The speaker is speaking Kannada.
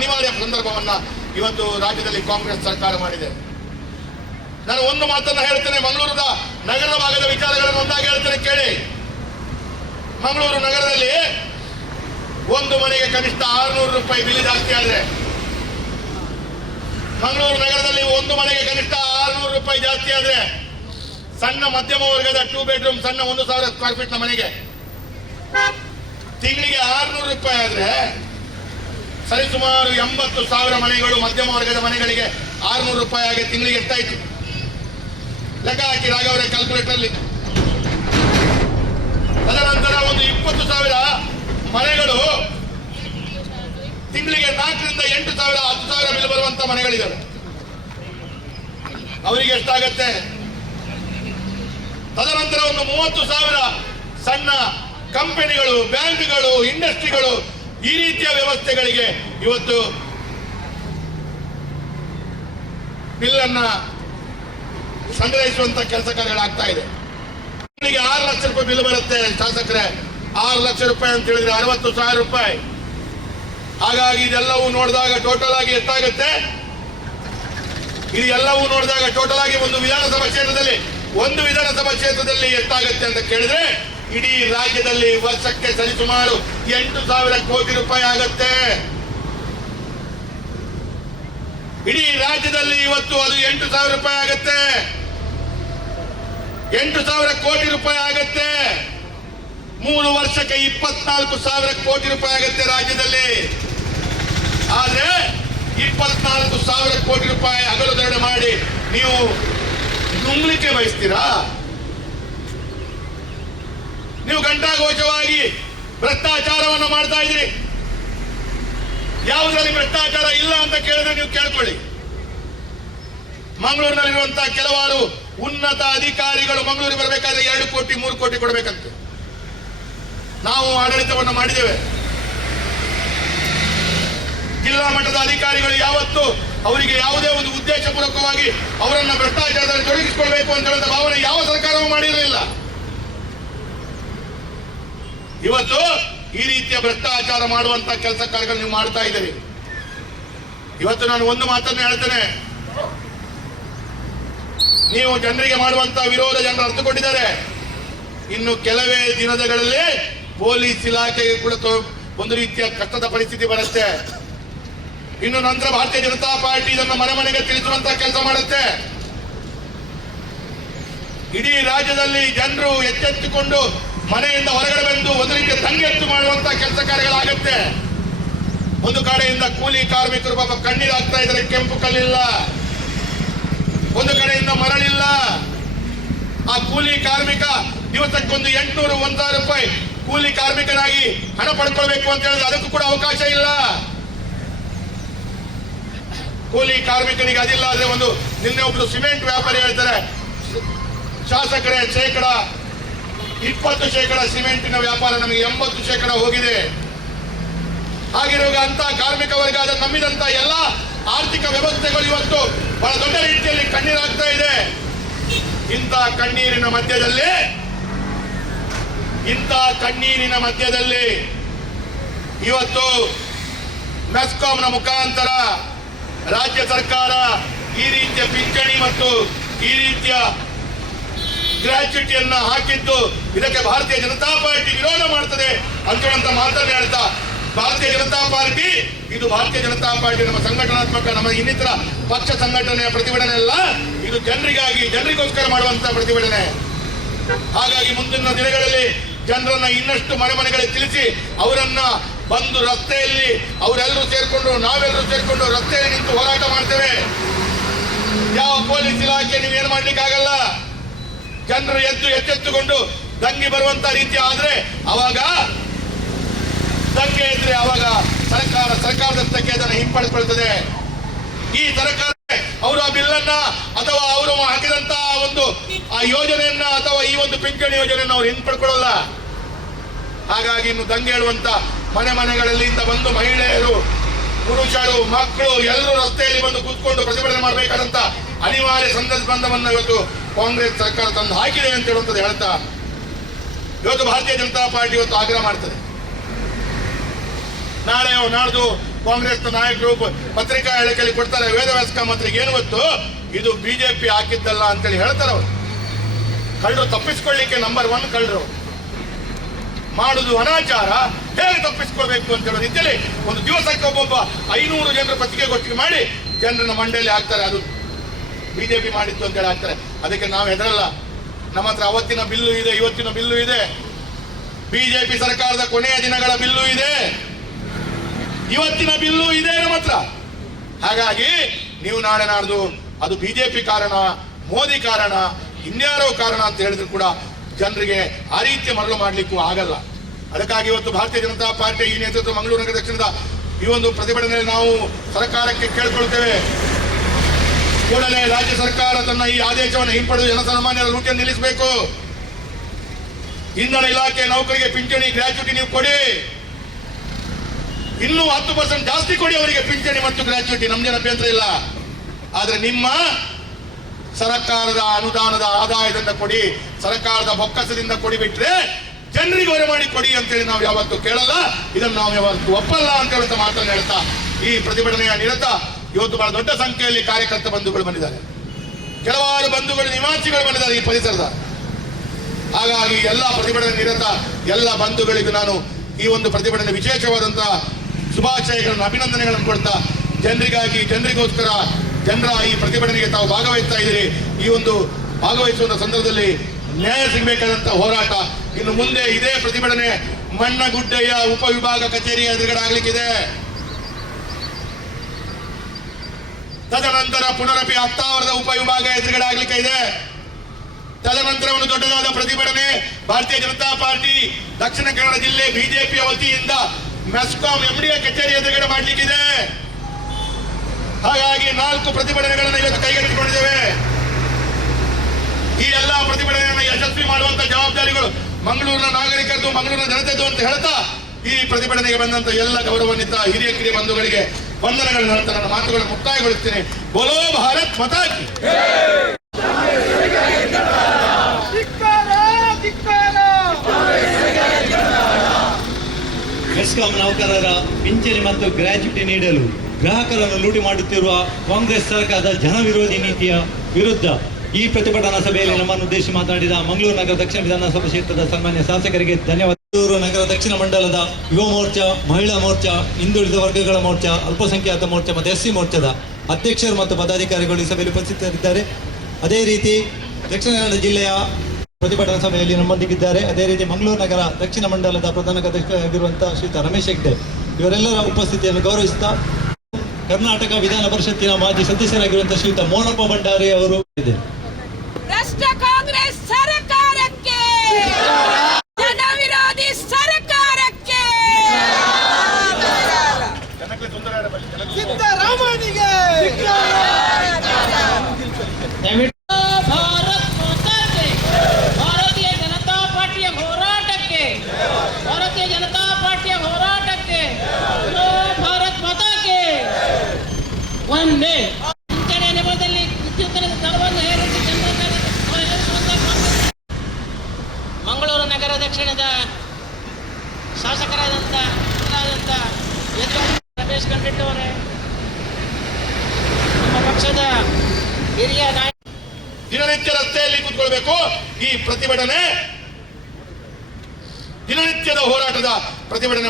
ಅನಿವಾರ್ಯ ಸಂದರ್ಭವನ್ನ ಇವತ್ತು ರಾಜ್ಯದಲ್ಲಿ ಕಾಂಗ್ರೆಸ್ ಸರ್ಕಾರ ಮಾಡಿದೆ. ನಾನು ಒಂದು ಮಾತನ್ನ ಹೇಳ್ತೇನೆ, ಮಂಗಳೂರದ ನಗರ ಭಾಗದ ವಿಚಾರಗಳನ್ನು ಒಂದಾಗಿ ಹೇಳ್ತೇನೆ, ಕೇಳಿ. ಮಂಗಳೂರು ನಗರದಲ್ಲಿ ಒಂದು ಮನೆಗೆ ಕನಿಷ್ಠ ಆರುನೂರು ರೂಪಾಯಿ ಬಿಲ್ ಜಾಸ್ತಿ ಆದ್ರೆ, ಮಂಗಳೂರು ನಗರದಲ್ಲಿ ಒಂದು ಮನೆಗೆ ಕನಿಷ್ಠ ಆರುನೂರು ರೂಪಾಯಿ ಜಾಸ್ತಿ ಆದ್ರೆ, ಸಣ್ಣ ಮಧ್ಯಮ ವರ್ಗದ ಟೂ ಬೆಡ್ರೂಮ್ ಸಣ್ಣ ಒಂದು ಸಾವಿರ ಸ್ಕ್ವೇರ್ ಫೀಟ್ ಮನೆಗೆ ತಿಂಗಳಿಗೆ ಆರುನೂರು ರೂಪಾಯಿ ಆದ್ರೆ ಸರಿಸುಮಾರು ಎಂಬತ್ತು ಸಾವಿರ ಮನೆಗಳು ಮಧ್ಯಮ ವರ್ಗದ ಮನೆಗಳಿಗೆ ಆರುನೂರು ರೂಪಾಯಿ ಆಗಿ ತಿಂಗಳಿಗೆ ಎಷ್ಟಾಯ್ತು? ಲೆಕ್ಕ ಹಾಕಿ ರಾಘವರ ಕ್ಯಾಲ್ಕುಲೇಟರ್ ಅಲ್ಲಿ. ತದನಂತರ ಒಂದು ಇಪ್ಪತ್ತು ಸಾವಿರ ಮನೆಗಳು ತಿಂಗಳಿಗೆ ನಾಲ್ಕರಿಂದ ಎಂಟು ಸಾವಿರ, ಹತ್ತು ಸಾವಿರ ಬಿಲ್ ಬರುವಂತ ಮನೆಗಳಿದ್ದಾವೆ ಅವರಿಗೆ ಎಷ್ಟಾಗತ್ತೆ? ತದನಂತರ ಒಂದು ಮೂವತ್ತು ಸಾವಿರ ಸಣ್ಣ ಕಂಪನಿಗಳು ಬ್ಯಾಂಕ್ಗಳು ಇಂಡಸ್ಟ್ರಿಗಳು ಈ ರೀತಿಯ ವ್ಯವಸ್ಥೆಗಳಿಗೆ ಇವತ್ತು ಬಿಲ್ ಅನ್ನ ಸಂಗ್ರಹಿಸುವಂತ ಕೆಲಸ ಕಾರ್ಯಗಳಾಗ್ತಾ ಇದೆ. ಆರು ಲಕ್ಷ ರೂಪಾಯಿ ಬಿಲ್ ಬರುತ್ತೆ ಶಾಸಕರೇ. ಆರು ಲಕ್ಷ ರೂಪಾಯಿ ಅಂತ ಹೇಳಿದ್ರೆ ಅರವತ್ತು ಸಾವಿರ ರೂಪಾಯಿ. ಹಾಗಾಗಿ ಇದೆಲ್ಲವೂ ನೋಡಿದಾಗ ಟೋಟಲ್ ಆಗಿ ಎಷ್ಟಾಗುತ್ತೆ? ಇದು ಎಲ್ಲವೂ ನೋಡಿದಾಗ ಟೋಟಲ್ ಆಗಿ ಒಂದು ವಿಧಾನಸಭಾ ಕ್ಷೇತ್ರದಲ್ಲಿ, ಒಂದು ವಿಧಾನಸಭಾ ಕ್ಷೇತ್ರದಲ್ಲಿ ಎಷ್ಟಾಗುತ್ತೆ ಅಂತ ಕೇಳಿದ್ರೆ ಇಡೀ ರಾಜ್ಯದಲ್ಲಿ ವರ್ಷಕ್ಕೆ ಸರಿಸುಮಾರು ಎಂಟು ಸಾವಿರ ಕೋಟಿ ರೂಪಾಯಿ ಆಗತ್ತೆ. ಇಡೀ ರಾಜ್ಯದಲ್ಲಿ ಇವತ್ತು ಅದು ಎಂಟು ಸಾವಿರ ರೂಪಾಯಿ ಆಗತ್ತೆ. ಎಂಟು ಸಾವಿರ ಕೋಟಿ ರೂಪಾಯಿ ಆಗತ್ತೆ. ಮೂರು ವರ್ಷಕ್ಕೆ ಇಪ್ಪತ್ನಾಲ್ಕು ಸಾವಿರ ಕೋಟಿ ರೂಪಾಯಿ ಆಗತ್ತೆ ರಾಜ್ಯದಲ್ಲಿ. ಆದ್ರೆ ಇಪ್ಪತ್ನಾಲ್ಕು ಸಾವಿರ ಕೋಟಿ ರೂಪಾಯಿ ಹಗಲು ಮಾಡಿ ನೀವು ನುಂಗ್ಲಿಕ್ಕೆ ಬಯಸ್ತೀರಾ? ನೀವು ಗಂಟಾಘೋಷವಾಗಿ ಭ್ರಷ್ಟಾಚಾರವನ್ನು ಮಾಡ್ತಾ ಇದ್ದೀರಿ. ಯಾವುದರಲ್ಲಿ ಭ್ರಷ್ಟಾಚಾರ ಇಲ್ಲ ಅಂತ ಕೇಳಿದ್ರೆ ನೀವು ಕೇಳ್ಕೊಳ್ಳಿ. ಮಂಗಳೂರಿನಲ್ಲಿರುವಂತಹ ಕೆಲವಾರು ಉನ್ನತ ಅಧಿಕಾರಿಗಳು ಮಂಗಳೂರಿಗೆ ಬರಬೇಕಾದ್ರೆ ಎರಡು ಕೋಟಿ, ಮೂರು ಕೋಟಿ ಕೊಡಬೇಕಂತೆ. ನಾವು ಆಡಳಿತವನ್ನು ಮಾಡಿದ್ದೇವೆ. ಜಿಲ್ಲಾ ಮಟ್ಟದ ಅಧಿಕಾರಿಗಳು ಯಾವತ್ತು ಅವರಿಗೆ ಯಾವುದೇ ಒಂದು ಉದ್ದೇಶಪೂರ್ವಕವಾಗಿ ಅವರನ್ನು ಭ್ರಷ್ಟಾಚಾರದಲ್ಲಿ ತೊಡಗಿಸಿಕೊಳ್ಬೇಕು ಅಂತ ಹೇಳುವಂತ ಭಾವನೆ ಯಾವ ಸರ್ಕಾರವೂ ಮಾಡಿರಲಿಲ್ಲ. ಇವತ್ತು ಈ ರೀತಿಯ ಭ್ರಷ್ಟಾಚಾರ ಮಾಡುವಂತ ಕೆಲಸ ಕಾರ್ಯಗಳು ನೀವು ಮಾಡ್ತಾ ಇದ್ದೀರಿ. ಇವತ್ತು ನಾನು ಒಂದು ಮಾತನ್ನು ಹೇಳ್ತೇನೆ. ನೀವು ಜನರಿಗೆ ಮಾಡುವಂತ ವಿರೋಧ ಜನರು ಅರ್ಥಕೊಂಡಿದ್ದಾರೆ. ಇನ್ನು ಕೆಲವೇ ದಿನಗಳಲ್ಲಿ ಪೊಲೀಸ್ ಇಲಾಖೆಗೆ ಕೂಡ ಒಂದು ರೀತಿಯ ಕಷ್ಟದ ಪರಿಸ್ಥಿತಿ ಬರುತ್ತೆ. ಇನ್ನು ನಂತರ ಭಾರತೀಯ ಜನತಾ ಪಾರ್ಟಿ ಇದನ್ನು ಮನೆ ಮನೆಗೆ ತಿಳಿಸುವಂತ ಕೆಲಸ ಮಾಡುತ್ತೆ. ಇಡೀ ರಾಜ್ಯದಲ್ಲಿ ಜನರು ಎಚ್ಚೆತ್ತುಕೊಂಡು ಮನೆಯಿಂದ ಹೊರಗಡೆ ಬಂದು ಒಂದು ರೀತಿಯ ತಂಗೆತ್ತು ಮಾಡುವಂತ ಕೆಲಸ ಕಾರ್ಯಗಳಾಗುತ್ತೆ. ಒಂದು ಕಡೆಯಿಂದ ಕೂಲಿ ಕಾರ್ಮಿಕರು ಪಾಪ ಕಣ್ಣೀರಾಗ್ತಾ ಇದ್ರೆ ಕೆಂಪು ಕಲ್ಲಿಲ್ಲ. ಒಂದು ಕಡೆಯಿಂದ ಮರಳಿಲ್ಲ. ಆ ಕೂಲಿ ಕಾರ್ಮಿಕ ದಿವಸಕ್ಕೊಂದು ಎಂಟುನೂರು ಒಂದ್ ರೂಪಾಯಿ ಕೂಲಿ ಕಾರ್ಮಿಕನಾಗಿ ಹಣ ಪಡ್ಕೊಳ್ಬೇಕು ಅಂತ ಹೇಳಿದ್ರೆ ಅದಕ್ಕೂ ಕೂಡ ಅವಕಾಶ ಇಲ್ಲ. ಕೂಲಿ ಕಾರ್ಮಿಕನಿಗೆ ಅದಿಲ್ಲ ಆದ್ರೆ ಒಂದು ನಿನ್ನೆ ಒಬ್ರು ಸಿಮೆಂಟ್ ವ್ಯಾಪಾರಿ ಹೇಳ್ತಾರೆ. ಶಾಸಕರೇ, ಶೇಕಡ ಇಪ್ಪತ್ತು ಶೇಕಡ ಸಿಮೆಂಟಿನ ವ್ಯಾಪಾರ ನಮಗೆ ಎಂಬತ್ತು ಶೇಕಡ ಹೋಗಿದೆ. ಹಾಗಿರುವಾಗ ಅಂತ ಕಾರ್ಮಿಕ ವರ್ಗ ಅದನ್ನು ನಂಬಿದಂತ ಎಲ್ಲ ಆರ್ಥಿಕ ವ್ಯವಸ್ಥೆಗಳು ಇವತ್ತು ಬಹಳ ದೊಡ್ಡ ರೀತಿಯಲ್ಲಿ ಕಣ್ಣೀರಾಗ್ತಾ ಇದೆ. ಇಂಥ ಕಣ್ಣೀರಿನ ಮಧ್ಯದಲ್ಲಿ, ಇಂಥ ಕಣ್ಣೀರಿನ ಮಧ್ಯದಲ್ಲಿ ಇವತ್ತು ಮೆಸ್ಕಾಂನ ಮುಖಾಂತರ ರಾಜ್ಯ ಸರ್ಕಾರ ಈ ರೀತಿಯ ಪಿಂಚಣಿ ಮತ್ತು ಈ ರೀತಿಯ ಗ್ರಾಚ್ಯುಟಿಯನ್ನ ಹಾಕಿದ್ದು ಇದಕ್ಕೆ ಭಾರತೀಯ ಜನತಾ ಪಾರ್ಟಿ ವಿರೋಧ ಮಾಡ್ತದೆ ಅಂತ ಮಾತನ್ನು ಹೇಳ್ತಾ ಭಾರತೀಯ ಜನತಾ ಪಾರ್ಟಿ, ಇದು ಭಾರತೀಯ ಜನತಾ ಪಾರ್ಟಿ ನಮ್ಮ ಸಂಘಟನಾತ್ಮಕ, ನಮ್ಮ ಇನ್ನಿತರ ಪಕ್ಷ ಸಂಘಟನೆಯ ಪ್ರತಿಭಟನೆ ಅಲ್ಲ, ಇದು ಜನರಿಗಾಗಿ, ಜನರಿಗೋಸ್ಕರ ಮಾಡುವಂತ ಪ್ರತಿಭಟನೆ. ಹಾಗಾಗಿ ಮುಂದಿನ ದಿನಗಳಲ್ಲಿ ಜನರನ್ನ ಇನ್ನಷ್ಟು ಮನೆ ಮನೆಗಳಿಗೆ ತಿಳಿಸಿ ಅವರನ್ನ ಬಂದು ರಸ್ತೆಯಲ್ಲಿ ಅವರೆಲ್ಲರೂ ಸೇರ್ಕೊಂಡು, ನಾವೆಲ್ಲರೂ ಸೇರ್ಕೊಂಡು ರಸ್ತೆಯಲ್ಲಿ ನಿಂತು ಹೋರಾಟ ಮಾಡ್ತೇವೆ. ಯಾವ ಪೊಲೀಸ್ ಇಲಾಖೆ ನೀವೇನು ಮಾಡ್ಲಿಕ್ಕೆ ಆಗಲ್ಲ ಜನರು ಎದ್ದು ಎಚ್ಚೆತ್ತುಕೊಂಡು ದಂಗೆ ಬರುವಂತ ರೀತಿ ಆದ್ರೆ ಅವಾಗ ದಂಗೆ ಇದ್ರೆ ಅವಾಗ ಸರ್ಕಾರ ಸರ್ಕಾರದತ್ತಕ್ಕೆ ಅದನ್ನು ಹಿಂಪಡೆದುಕೊಳ್ತದೆ ಈ ಸರ್ಕಾರ ಅವರು ಆ ಬಿಲ್ ಅನ್ನ ಅಥವಾ ಅವರು ಹಾಕಿದಂತ ಒಂದು ಆ ಯೋಜನೆಯನ್ನ ಅಥವಾ ಈ ಒಂದು ಪಿಂಚಣಿ ಯೋಜನೆಯನ್ನು ಅವ್ರು ಹಿಂಪಡ್ಕೊಳ್ಳಲ್ಲ. ಹಾಗಾಗಿ ಇನ್ನು ದಂಗೆ ಹೇಳುವಂತ ಮನೆ ಮನೆಗಳಲ್ಲಿ ಬಂದು ಮಹಿಳೆಯರು, ಪುರುಷರು, ಮಕ್ಕಳು ಎಲ್ಲರೂ ರಸ್ತೆಯಲ್ಲಿ ಬಂದು ಕೂತ್ಕೊಂಡು ಪ್ರತಿಭಟನೆ ಮಾಡಬೇಕಾದಂತ ಅನಿವಾರ್ಯ ಸಂದರ್ಭವನ್ನು ಇವತ್ತು ಕಾಂಗ್ರೆಸ್ ಸರ್ಕಾರ ತಂದು ಹಾಕಿದೆ ಅಂತ ಹೇಳುವಂಥದ್ದು ಹೇಳ್ತಾ ಇವತ್ತು ಭಾರತೀಯ ಜನತಾ ಪಾರ್ಟಿ ಇವತ್ತು ಆಗ್ರಹ ಮಾಡ್ತದೆ. ನಾಳೆ ನಾಡ್ದು ಕಾಂಗ್ರೆಸ್ ನಾಯಕರು ಪತ್ರಿಕಾ ಹೇಳಿಕೆಯಲ್ಲಿ ಕೊಡ್ತಾರೆ ವೇದವ್ಯಾಸ ಮಂತ್ರಿಗೆ. ಏನು ಗೊತ್ತು? ಇದು ಬಿಜೆಪಿ ಹಾಕಿದ್ದಲ್ಲ ಅಂತೇಳಿ ಹೇಳ್ತಾರೆ ಅವರು. ಕಳ್ಳರು ತಪ್ಪಿಸ್ಕೊಳ್ಳಿಕ್ಕೆ ನಂಬರ್ ಒನ್ ಕಳ್ಳರು. ಮಾಡುದು ಅನಾಚಾರ, ಹೇಗೆ ತಪ್ಪಿಸ್ಕೊಳ್ಬೇಕು ಅಂತ ಹೇಳೋ ರೀತಿಯಲ್ಲಿ ಒಂದು ದಿವಸಕ್ಕೆ ಒಬ್ಬೊಬ್ಬ ಐನೂರು ಜನರ ಪತ್ರಿಕೆಗೋಷ್ಠಿಗೆ ಮಾಡಿ ಜನರನ್ನ ಮಂಡೆಯಲ್ಲಿ ಹಾಕ್ತಾರೆ. ಅದು ಬಿಜೆಪಿ ಮಾಡಿತ್ತು ಅಂತೇಳಿ ಹಾಕ್ತಾರೆ ಅದಕ್ಕೆ ನಾವು ಹೆದರಲ್ಲ. ನಮ್ಮ ಹತ್ರ ಅವತ್ತಿನ ಬಿಲ್ಲು ಇದೆ, ಇವತ್ತಿನ ಬಿಲ್ಲು ಇದೆ. ಬಿಜೆಪಿ ಸರ್ಕಾರದ ಕೊನೆಯ ದಿನಗಳ ಬಿಲ್ಲು ಇದೆ. ಇವತ್ತಿನ ಬಿಲ್ಲು ಇದೆ ನಮ್ಮ ಹತ್ರ. ಹಾಗಾಗಿ ನೀವು ನಾಳೆ ನಾಡ್ದು ಅದು ಬಿಜೆಪಿ ಕಾರಣ, ಮೋದಿ ಕಾರಣ, ಇನ್ಯಾರೋ ಕಾರಣ ಅಂತ ಹೇಳಿದ್ರು ಕೂಡ ಜನರಿಗೆ ಆ ರೀತಿ ಮರಳು ಮಾಡಲಿಕ್ಕೂ ಆಗಲ್ಲ. ಅದಕ್ಕಾಗಿ ಇವತ್ತು ಭಾರತೀಯ ಜನತಾ ಪಾರ್ಟಿ ಈ ನೇತೃತ್ವ ಮಂಗಳೂರು ನಗರ ದಕ್ಷಿಣದ ಈ ಒಂದು ಪ್ರತಿಭಟನೆಯಲ್ಲಿ ನಾವು ಸರ್ಕಾರಕ್ಕೆ ಕೇಳ್ಕೊಳ್ತೇವೆ. ಕೂಡಲೇ ರಾಜ್ಯ ಸರ್ಕಾರ ತನ್ನ ಈ ಆದೇಶವನ್ನು ಹಿಂಪಡೆದು ಜನಸಾಮಾನ್ಯರ ಲೂಟಿಯನ್ನು ನಿಲ್ಲಿಸಬೇಕು. ಇಂಧನ ಇಲಾಖೆ ನೌಕರಿಗೆ ಪಿಂಚಣಿ ಗ್ರಾಚ್ಯುಟಿ ನೀವು ಕೊಡಿ. ಇನ್ನೂ ಹತ್ತು ಪರ್ಸೆಂಟ್ ಜಾಸ್ತಿ ಕೊಡಿ ಅವರಿಗೆ ಪಿಂಚಣಿ ಮತ್ತು ಗ್ರಾಚ್ಯುಟಿ. ನಮ್ದೇನು ಅಭ್ಯಂತರ ಇಲ್ಲ. ಆದ್ರೆ ನಿಮ್ಮ ಸರ್ಕಾರದ ಅನುದಾನದ ಆದಾಯದಿಂದ ಕೊಡಿ, ಸರ್ಕಾರದ ಬೊಕ್ಕಸದಿಂದ ಕೊಡಿ ಬಿಟ್ರೆ ಜನರಿಗೆ ಹೊರೆ ಮಾಡಿ ಕೊಡಿ ಅಂತೇಳಿ ನಾವು ಯಾವತ್ತೂ ಕೇಳಲ್ಲ. ಇದನ್ನು ನಾವು ಯಾವತ್ತೂ ಒಪ್ಪಲ್ಲ ಅಂತ ಮಾತನ್ನು ಹೇಳ್ತಾ ಈ ಪ್ರತಿಭಟನೆಯ ನಿರತ ಇವತ್ತು ಬಹಳ ದೊಡ್ಡ ಸಂಖ್ಯೆಯಲ್ಲಿ ಕಾರ್ಯಕರ್ತ ಬಂಧುಗಳು ಬಂದಿದ್ದಾರೆ. ಕೆಲವಾರು ಬಂಧುಗಳು ನಿವಾಸಿಗಳು ಬಂದಿದ್ದಾರೆ ಈ ಪರಿಸರದ. ಹಾಗಾಗಿ ಎಲ್ಲ ಪ್ರತಿಭಟನೆ ನಿರತ ಎಲ್ಲ ಬಂಧುಗಳಿಗೂ ನಾನು ಈ ಒಂದು ಪ್ರತಿಭಟನೆ ವಿಶೇಷವಾದಂತಹ ಶುಭಾಶಯಗಳನ್ನು, ಅಭಿನಂದನೆಗಳನ್ನು ಕೊಡ್ತಾ ಜನರಿಗಾಗಿ, ಜನರಿಗೋಸ್ಕರ ಜನರ ಈ ಪ್ರತಿಭಟನೆಗೆ ತಾವು ಭಾಗವಹಿಸ್ತಾ ಇದ್ದೀರಿ. ಈ ಒಂದು ಭಾಗವಹಿಸುವ ಸಂದರ್ಭದಲ್ಲಿ ನ್ಯಾಯ ಸಿಗಬೇಕಾದಂತ ಹೋರಾಟ. ಇನ್ನು ಮುಂದೆ ಇದೇ ಪ್ರತಿಭಟನೆ ಮಣ್ಣಗುಡ್ಡೆಯ ಉಪವಿಭಾಗ ಕಚೇರಿಯ ಎದುರುಗಡೆ ಆಗ್ಲಿಕ್ಕಿದೆ. ತದನಂತರ ಪುನರಪಿ ಹತ್ತಾವರದ ಉಪವಿಭಾಗ ಎದುರುಗಡೆ ಆಗ್ಲಿಕ್ಕೆ ಇದೆ. ತದನಂತರ ಒಂದು ದೊಡ್ಡದಾದ ಪ್ರತಿಭಟನೆ ಭಾರತೀಯ ಜನತಾ ಪಾರ್ಟಿ ದಕ್ಷಿಣ ಕನ್ನಡ ಜಿಲ್ಲೆ ಬಿಜೆಪಿ ವತಿಯಿಂದ ಮೆಸ್ಕಾಂ ಎಂಡಿಯ ಕಚೇರಿ ಎದುರುಗಡೆ ಮಾಡಲಿಕ್ಕಿದೆ ಹಾಗಾಗಿ ನಾಲ್ಕು ಪ್ರತಿಭಟನೆಗಳನ್ನು ಇವತ್ತು ಕೈಗೆತ್ತಿಕೊಂಡಿದ್ದೇವೆ. ಈ ಎಲ್ಲಾ ಪ್ರತಿಭಟನೆಯನ್ನು ಯಶಸ್ವಿ ಮಾಡುವಂತ ಜವಾಬ್ದಾರಿಗಳು ಮಂಗಳೂರಿನ ನಾಗರಿಕರದು ಮಂಗಳೂರಿನ ಜನತೆದು ಅಂತ ಹೇಳ್ತಾ ಈ ಪ್ರತಿಭಟನೆಗೆ ಬಂದಂತ ಎಲ್ಲ ಗೌರವಾನ್ವಿತ ಹಿರಿಯ ಕಿರಿಯ ಬಂಧುಗಳಿಗೆ ವಂದನೆಗಳನ್ನು ನಂತರ ನನ್ನ ಮಾತುಗಳನ್ನು ಮುಕ್ತಾಯಗೊಳಿಸ್ತೇನೆ ಬೋಲೋ ಭಾರತ್ ಮತಾಕಿ ಎಸ್ಕಾಂ ನೌಕರರ ಪಿಂಚಣಿ ಮತ್ತು ಗ್ರಾಚ್ಯುಟಿ ನೀಡಲು ಗ್ರಾಹಕರನ್ನು ಲೂಟಿ ಮಾಡುತ್ತಿರುವ ಕಾಂಗ್ರೆಸ್ ಸರ್ಕಾರದ ಜನವಿರೋಧಿ ನೀತಿಯ ವಿರುದ್ಧ ಈ ಪ್ರತಿಭಟನಾ ಸಭೆಯಲ್ಲಿ ನಮ್ಮನ್ನು ಉದ್ದೇಶಿಸಿ ಮಾತನಾಡಿದ ಮಂಗಳೂರು ನಗರ ದಕ್ಷಿಣ ವಿಧಾನಸಭಾ ಕ್ಷೇತ್ರದ ಸನ್ಮಾನ್ಯ ಶಾಸಕರಿಗೆ ಧನ್ಯವಾದ. ಮಂಗಳೂರು ನಗರ ದಕ್ಷಿಣ ಮಂಡಲದ ಯುವ ಮೋರ್ಚಾ, ಮಹಿಳಾ ಮೋರ್ಚಾ, ಹಿಂದುಳಿದ ವರ್ಗಗಳ ಮೋರ್ಚಾ, ಅಲ್ಪಸಂಖ್ಯಾತ ಮೋರ್ಚಾ ಮತ್ತು ಎಸ್ಸಿ ಮೋರ್ಚಾದ ಅಧ್ಯಕ್ಷರು ಮತ್ತು ಪದಾಧಿಕಾರಿಗಳು ಈ ಸಭೆಯಲ್ಲಿ ಉಪಸ್ಥಿತರಿದ್ದಾರೆ. ಅದೇ ರೀತಿ ದಕ್ಷಿಣ ಕನ್ನಡ ಜಿಲ್ಲೆಯ ಪ್ರತಿಭಟನಾ ಸಭೆಯಲ್ಲಿ ನಮ್ಮೊಂದಿಗಿದ್ದಾರೆ. ಅದೇ ರೀತಿ ಮಂಗಳೂರು ನಗರ ದಕ್ಷಿಣ ಮಂಡಲದ ಪ್ರಧಾನ ಕಾರ್ಯದರ್ಶಿಯಾಗಿರುವಂತಹ ಶ್ರೀ ರಮೇಶ್ ಹೆಗ್ಡೆ. ಇವರೆಲ್ಲರ ಉಪಸ್ಥಿತಿಯನ್ನು ಗೌರವಿಸುತ್ತಾ ಕರ್ನಾಟಕ ವಿಧಾನ ಪರಿಷತ್ತಿನ ಮಾಜಿ ಸದಸ್ಯರಾಗಿರುವಂತಹ ಶ್ರೀಯುತ ಮೋನಪ್ಪ ಭಂಡಾರಿ ಅವರು ಇದೆ ಜನತಾ ಪಾರ್ಟಿಯ ಹೋರಾಟಕ್ಕೆ ಭಾರತ್ ಮತಕ್ಕೆ. ಒಂದೇ. ಕಾಂಗ್ರೆಸ್ ಮಂಗಳೂರು ನಗರ ದಕ್ಷಿಣದ ಶಾಸಕರಾದಂಥ ರಮೇಶ್ ಕಂಡಿಟ್ಟವರೇ ನಮ್ಮ ಪಕ್ಷದ ಹಿರಿಯ ನಾಯಕ. ದಿನನಿತ್ಯ ರಸ್ತೆಯಲ್ಲಿ ಕೂತ್ಕೊಳ್ಬೇಕು. ಈ ಪ್ರತಿಭಟನೆ ದಿನನಿತ್ಯದ ಹೋರಾಟದ ಪ್ರತಿಭಟನೆ